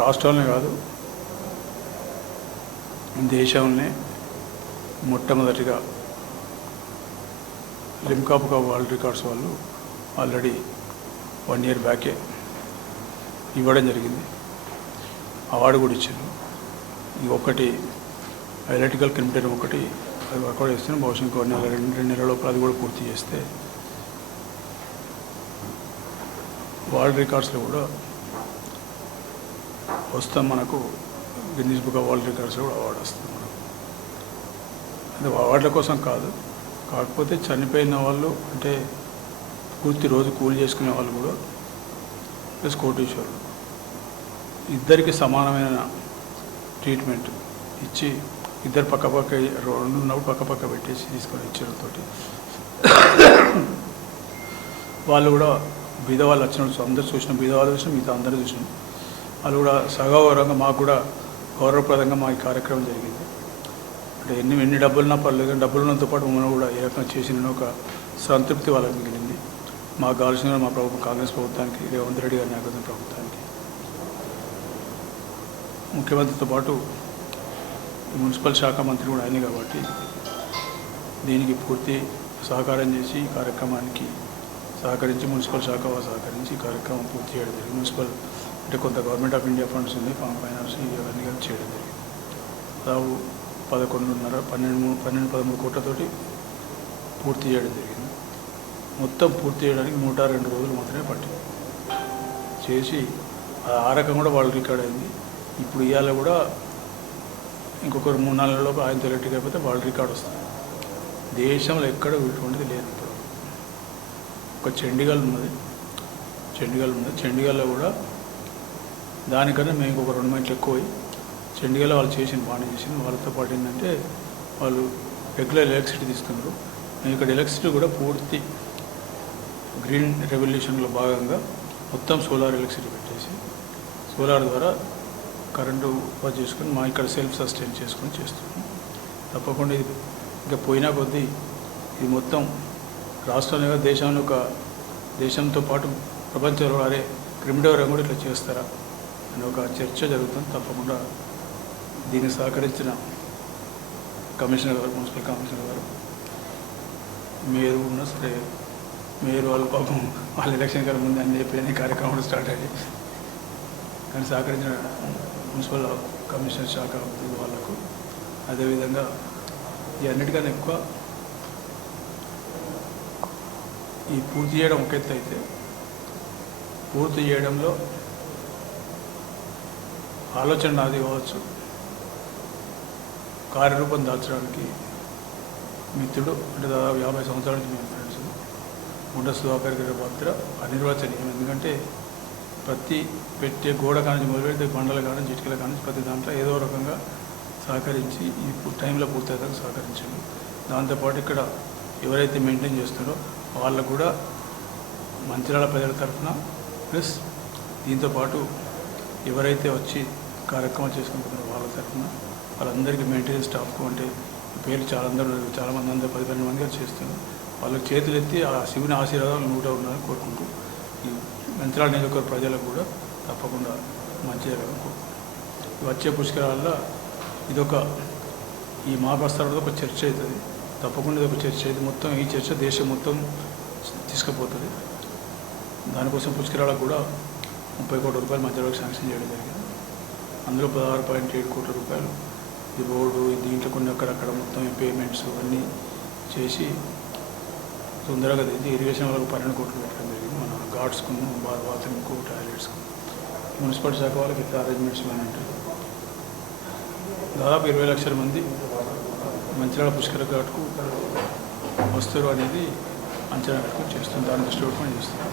రాష్ట్రాలనే కాదు దేశంలోనే మొట్టమొదటిగా Limca book of world records వాళ్ళు ఆల్రెడీ 1 year బ్యాకే ఇవ్వడం జరిగింది. అవార్డు కూడా ఇచ్చారు. ఇది ఒకటి ఎలక్ట్రికల్ కిలోమీటర్ ఒకటి అది వర్కౌట్ చేస్తే బహుశా ఇంకో రెండు నెలల లోపల అది కూడా పూర్తి చేస్తే వరల్డ్ రికార్డ్స్లో కూడా వస్తాం. మనకు గిన్నీస్ బుక్ ఆఫ్ వరల్డ్ రికార్డ్స్లో కూడా అవార్డు వస్తుంది. అది అవార్డుల కోసం కాదు, కాకపోతే చనిపోయిన వాళ్ళు అంటే పూర్తి రోజు కూలి చేసుకునే వాళ్ళు కూడా ప్లస్ కోటీశ్వరులు ఇద్దరికి సమానమైన ట్రీట్మెంట్ ఇచ్చి ఇద్దరు పక్కపక్క రెండున్నప్పుడు పక్కపక్క పెట్టేసి తీసుకొని ఇచ్చడంతో వాళ్ళు కూడా బీదవాళ్ళు వచ్చినట్టు అందరూ చూసినాం, బీదవాళ్ళు చూసినాం, మిగతా అందరూ చూసినాం. వాళ్ళు కూడా సగౌరవంగా మాకు కూడా గౌరవప్రదంగా మా ఈ కార్యక్రమం జరిగింది. అంటే ఎన్ని డబ్బులున్నా పర్లేదు, కానీ డబ్బులున్నంతో పాటు మనం కూడా ఏ రకంగా చేసిన ఒక సంతృప్తి వాళ్ళకి మిగిలింది. మాకు కావాల్సిన మా ప్రభుత్వం కాంగ్రెస్ ప్రభుత్వానికి, రేవంత్ రెడ్డి గారి నాయకత్వం ప్రభుత్వానికి, ముఖ్యమంత్రితో పాటు మున్సిపల్ శాఖ మంత్రి కూడా అయింది కాబట్టి దీనికి పూర్తి సహకారం చేసి ఈ కార్యక్రమానికి సహకరించి మున్సిపల్ శాఖ సహకరించి ఈ కార్యక్రమం పూర్తి చేయడం జరిగింది. మున్సిపల్ అంటే కొంత గవర్నమెంట్ ఆఫ్ ఇండియా ఫండ్స్ ఉంది, ఫైనాన్స్ ఇవన్నీ చేయడం జరిగింది. దాదాపు 12-13 కోట్లతోటి పూర్తి చేయడం జరిగింది. మొత్తం పూర్తి చేయడానికి 102 రోజులు మాత్రమే పట్టింది. చేసి ఆ రకం కూడా వాళ్ళు రికార్డ్ అయింది. ఇప్పుడు ఇవాళ కూడా ఇంకొక 3-4 నెలల్లో ఆయన ఎలక్ట్రిక్ అయిపోతే వాళ్ళు రికార్డ్ వస్తుంది. దేశంలో ఎక్కడ ఇటువంటిది లేదు. ఇప్పుడు ఒక చండీగఢ్ ఉన్నది, చండీగఢ్లో కూడా దానికన్నా మేము ఇంకొక 2 మైళ్ళు ఎక్కువ చండీగఢ్లో వాళ్ళు చేసింది బాగానే చేసింది. వాళ్ళతో పాటు ఏంటంటే వాళ్ళు రెగ్యులర్ ఎలక్ట్రిసిటీ తీసుకున్నారు. మేము ఇక్కడ ఎలక్ట్రిసిటీ కూడా పూర్తి గ్రీన్ రెవల్యూషన్లో భాగంగా మొత్తం సోలార్ ఎలక్ట్రిసిటీ పెట్టేసి సోలార్ ద్వారా కరెంటు ఉత్పత్తి చేసుకొని మా ఇక్కడ సెల్ఫ్ సస్టైన్ చేసుకొని చేస్తున్నాం. తప్పకుండా ఇది ఇంకా పోయినా కొద్దీ ఇది మొత్తం రాష్ట్రంలో దేశంలో ఒక దేశంతో పాటు ప్రపంచంలో అరే క్రిమిడోరం కూడా ఇట్లా చేస్తారా అని ఒక చర్చ జరుగుతుంది. తప్పకుండా దీనికి సహకరించిన కమిషనర్ గారు, మున్సిపల్ కమిషనర్ గారు, మేయర్ ఉన్నా సరే మేయర్ వాళ్ళు పాపం వాళ్ళ ఎలక్షన్ గారి ముందు అన్ని చెప్పిన కార్యక్రమం స్టార్ట్ అయ్యి కానీ సహకరించిన మున్సిపల్ కమిషనర్ శాఖ వాళ్ళకు, అదేవిధంగా ఈ అన్నిటికన్నా ఎక్కువ ఈ పూర్తి చేయడం ఒక ఎత్తు అయితే పూర్తి చేయడంలో ఆలోచన నాది కావచ్చు, కార్యరూపం దాల్చడానికి మిత్రుడు అంటే దాదాపు 50 సంవత్సరాల నుంచి మేము ఫ్రెండ్స్ గుండ సుధాకర్ గారి పాత్ర అనిర్వచనీయం. ఎందుకంటే ప్రతి పెట్టే గోడ కానీ మొదలుపెడితే బండల కానీ చిటికల కానీ ప్రతి దాంట్లో ఏదో రకంగా సహకరించి ఈ టైంలో పూర్తయ్యేదాకా సహకరించండి. దాంతోపాటు ఇక్కడ ఎవరైతే మెయింటైన్ చేస్తారో వాళ్ళకు కూడా మంచిర్యాల ప్రజల తరఫున ప్లస్ దీంతోపాటు ఎవరైతే వచ్చి కార్యక్రమాలు చేసుకుంటున్నారో వాళ్ళ తరఫున వాళ్ళందరికీ మెయింటెనెన్స్ స్టాఫ్కు అంటే పేర్లు చాలామంది అందరూ 10-12 మందిగా చేస్తున్నారు. వాళ్ళకి చేతులు ఎత్తి ఆ శివుని ఆశీర్వాదాలు 100 ఉండాలని కోరుకుంటూ ఈ మంచిర్యాల నియోజకవర్గ ప్రజలకు కూడా తప్పకుండా మంచి జరగాలని కోరుకుంటున్నాం. వచ్చే పుష్కరాల్లో ఇదొక ఈ మహాప్రస్థానంలో ఒక చర్చ అవుతుంది. తప్పకుండా ఇది ఒక చర్చ అయితే మొత్తం ఈ చర్చ దేశం మొత్తం తీసుకుపోతుంది. దానికోసం పుష్కరాలకు కూడా 30 కోట్ల రూపాయలు మంచిర్యాలకు శాంక్షన్ చేయడం జరిగింది. అందులో 16.7 కోట్ల రూపాయలు ఈ రోడ్డు దీంట్లో కొన్ని అక్కడక్కడ మొత్తం పేమెంట్స్ అన్నీ చేసి తొందరగా ఇరిగేషన్ వాళ్ళకు 12 కోట్లు పెట్టడం జరిగింది. మన గార్డ్స్కు, బాత్రూమ్కు, టాయిలెట్స్కు, మున్సిపల్ శాఖ వాళ్ళకి ఇట్లా అరేంజ్మెంట్స్ ఇవన్నీ ఉంటాయి. దాదాపు 20 లక్షల మంది మంచిర్యాల పుష్కర ఘాట్కు వస్తారు అనేది అంచనా పెట్టుకొని చేస్తుంది. దాని దృష్టి పెట్టుకొని చేస్తుంది.